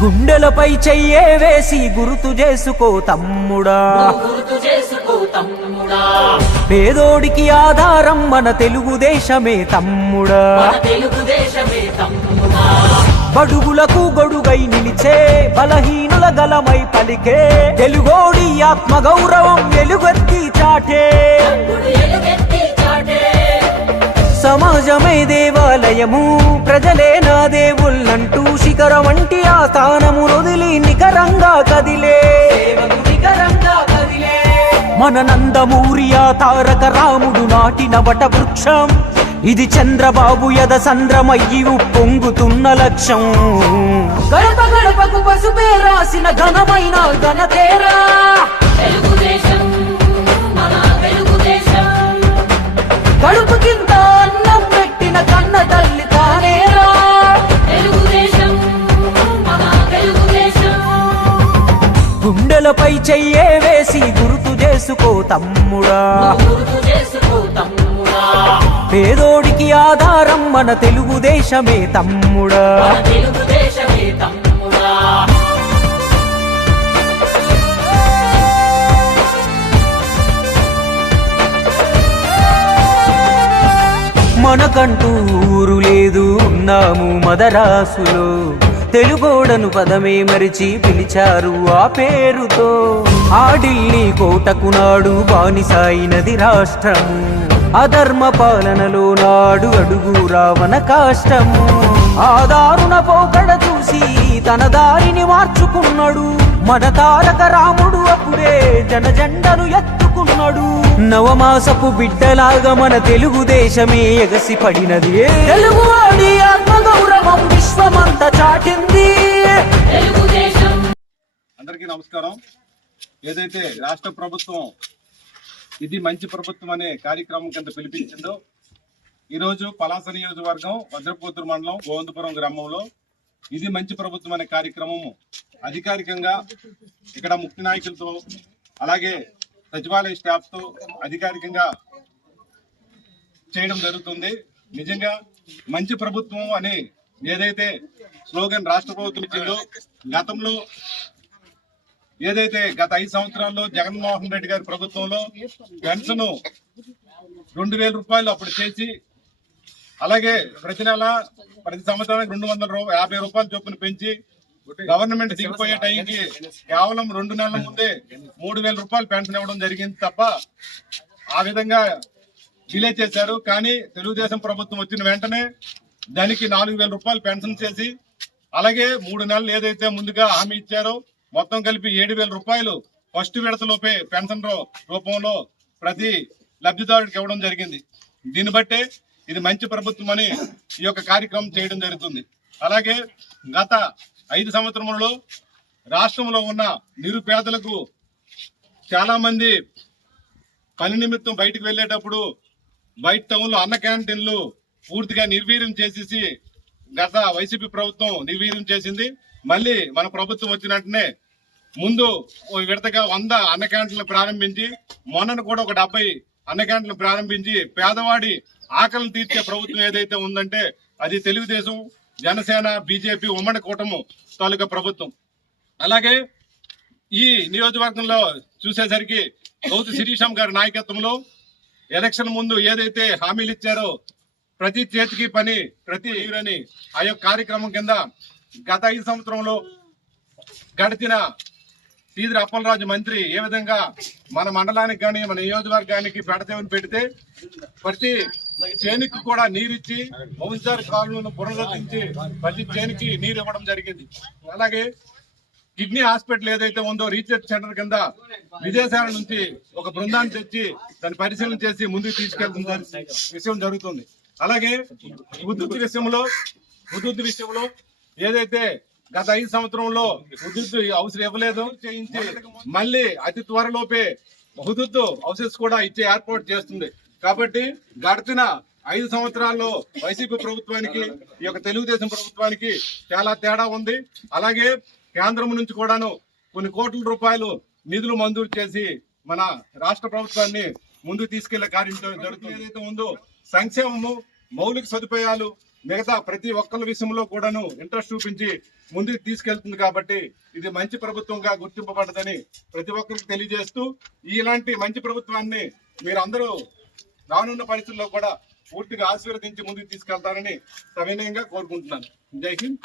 గుండెలపై చెయ్యే వేసి గుర్తు చేసుకో తమ్ముడా, పేదోడికి ఆధారం మన తెలుగుదేశమే తమ్ముడా. బడుగులకు గొడుగై నిలిచే బలహీనుల గలమై పలికే తెలుగోడి ఆత్మ గౌరవం వెలుగెత్తి చాటే. సమాజమే దేవాలయము, ప్రజలే నా దేవుళ్ళంటూ శిఖరం వంటి ఆ స్థానము వదిలి నికరంగా కదిలే మన నందమూరి ఆ తారక రాముడు నాటిన వట వృక్షం. ఇది చంద్రబాబు యద సంద్రమయ్యి ఉప్పొంగుతున్న లక్ష్యం. గడప గడపకు పసుపే రాసిన ఘనమైన ఘనతేరా కడుపు కింద అన్నం పెట్టిన కన్న తల్లి తానేరా. గుండెలపై చెయ్యే వేసి గుర్తు చేసుకో తమ్ముడా, పేదోడికి ఆధారం మన తెలుగుదేశమే తమ్ముడా. మనకంటూ ఊరు లేదు, ఉన్నాము మదరాసులో. తెలుగోడను పదమే మరిచి పిలిచారు ఆ పేరుతో. ఆ ఢిల్లీ కోటకు నాడు బానిసాయినది రాష్ట్రము. అధర్మ పాలనలో నాడు అడుగు రావణ కాష్టము. ఆ దారుణ పోకడ చూసి తన దారిని మార్చుకున్నాడు మన తారక రాముడు. అప్పుడే జనజెండను ఎత్తుకున్నాడు. నవమాసపు బిడ్డలాగా మన తెలుగుదేశమే ఎగసి పడినది. తెలుగువాడి ఆత్మగౌరవం విశ్వమంతా చాటింది. అందరికీ నమస్కారం. ఏదైతే రాష్ట్ర ప్రభుత్వం ఇది మంచి ప్రభుత్వం అనే కార్యక్రమం కింద పిలిపించిందో, ఈరోజు పలాస నియోజకవర్గం వజ్రపోతురు మండలం గోవిందపురం గ్రామంలో ఇది మంచి ప్రభుత్వం అనే కార్యక్రమం అధికారికంగా ఇక్కడ ముఖ్య నాయకులతో అలాగే సచివాలయ స్టాఫ్ తో అధికారికంగా చేయడం జరుగుతుంది. నిజంగా మంచి ప్రభుత్వం అని ఏదైతే స్లోగన్ రాష్ట్ర ప్రభుత్వం ఇచ్చిందో, గతంలో ఏదైతే గత 5 సంవత్సరాల్లో జగన్మోహన్ రెడ్డి గారి ప్రభుత్వంలో పెన్షన్ 2000 రూపాయలు అప్పుడు చేసి, అలాగే ప్రతి సంవత్సరానికి 250 రూపాయలు చొప్పున పెంచి గవర్నమెంట్ దిగిపోయే టైంకి కేవలం 2 నెలల ముందే 3000 రూపాయలు పెన్షన్ ఇవ్వడం జరిగింది తప్ప ఆ విధంగా డిలే చేశారు. కానీ తెలుగుదేశం ప్రభుత్వం వచ్చిన వెంటనే దానికి 4000 రూపాయలు పెన్షన్ చేసి, అలాగే 3 నెలలు ఏదైతే ముందుగా హామీ ఇచ్చారో మొత్తం కలిపి 7000 రూపాయలు ఫస్ట్ విడతలోపే పెన్షన్ రూపంలో ప్రతి లబ్ధిదారుడికి ఇవ్వడం జరిగింది. దీన్ని బట్టే ఇది మంచి ప్రభుత్వం అని ఈ యొక్క కార్యక్రమం చేయడం జరుగుతుంది. అలాగే గత 5 సంవత్సరంలో రాష్ట్రంలో ఉన్న నిరుపేదలకు చాలా మంది పని నిమిత్తం బయటకు వెళ్లేటప్పుడు బయట టౌన్లో అన్న క్యాంటీన్లు పూర్తిగా నిర్వీర్యం చేసేసి గత వైసీపీ ప్రభుత్వం నిర్వీర్యం చేసింది. మళ్ళీ మన ప్రభుత్వం వచ్చిన వెంటనే ముందు విడతగా 100 అన్న క్యాంటీన్లు ప్రారంభించి, మొన్న కూడా ఒక 70 అన్న క్యాంటీన్లు ప్రారంభించి పేదవాడి ఆకలిని తీర్చే ప్రభుత్వం ఏదైతే ఉందంటే అది తెలుగుదేశం, జనసేన, బీజేపీ ఉమ్మడి కూటమి తాలూకా ప్రభుత్వం. అలాగే ఈ నియోజకవర్గంలో చూసేసరికి గౌతు శిరీషం గారి నాయకత్వంలో ఎలక్షన్ ముందు ఏదైతే హామీలు ఇచ్చారో ప్రతి చేతికి పని ప్రతి అని ఆ యొక్క కార్యక్రమం కింద గత 5 సంవత్సరంలో గడిచిన టీదిరి అప్పలరాజు మంత్రి ఏ విధంగా మన మండలానికి కానీ మన నియోజకవర్గానికి పెడతేవని పెడితే ప్రతి చేనికి కూడా నీరిచ్చి మౌన్సార్ కాలువను పునరుద్ధరించి ప్రతి చేనికి నీరు ఇవ్వడం జరిగింది. అలాగే కిడ్నీ హాస్పిటల్ ఏదైతే ఉందో రీసెర్చ్ సెంటర్ కింద విదేశాల నుంచి ఒక బృందాన్ని తెచ్చి దాన్ని పరిశీలన చేసి ముందుకు తీసుకెళ్తున్న విషయం జరుగుతుంది. అలాగే విద్యుత్ విషయంలో ఏదైతే గత 5 సంవత్సరంలో విద్యుత్ హౌస్ ఇవ్వలేదు చేయించి మళ్ళీ అతి త్వరలోపే విద్యుత్ హౌసెస్ కూడా ఇచ్చే ఏర్పాటు చేస్తుంది. కాబట్టి గడిచిన 5 సంవత్సరాల్లో వైసీపీ ప్రభుత్వానికి ఈ యొక్క తెలుగుదేశం ప్రభుత్వానికి చాలా తేడా ఉంది. అలాగే కేంద్రం నుంచి కూడాను కొన్ని కోట్ల రూపాయలు నిధులు మంజూరు చేసి మన రాష్ట్ర ప్రభుత్వాన్ని ముందుకు తీసుకెళ్లే కార్యం జరుగుతుంది. ఏదైతే ఉందో సంక్షేమము మౌలిక సదుపాయాలు మిగతా ప్రతి ఒక్కరి విషయంలో కూడాను ఇంట్రెస్ట్ చూపించి ముందుకు తీసుకెళ్తుంది కాబట్టి ఇది మంచి ప్రభుత్వంగా గుర్తింపబడదని ప్రతి ఒక్కరికి తెలియజేస్తూ ఇలాంటి మంచి ప్రభుత్వాన్ని మీరందరూ రానున్న పరిస్థితుల్లో కూడా పూర్తిగా ఆశీర్వదించి ముందుకు తీసుకెళ్తారని సవినయంగా కోరుకుంటున్నాను. జై హింద్.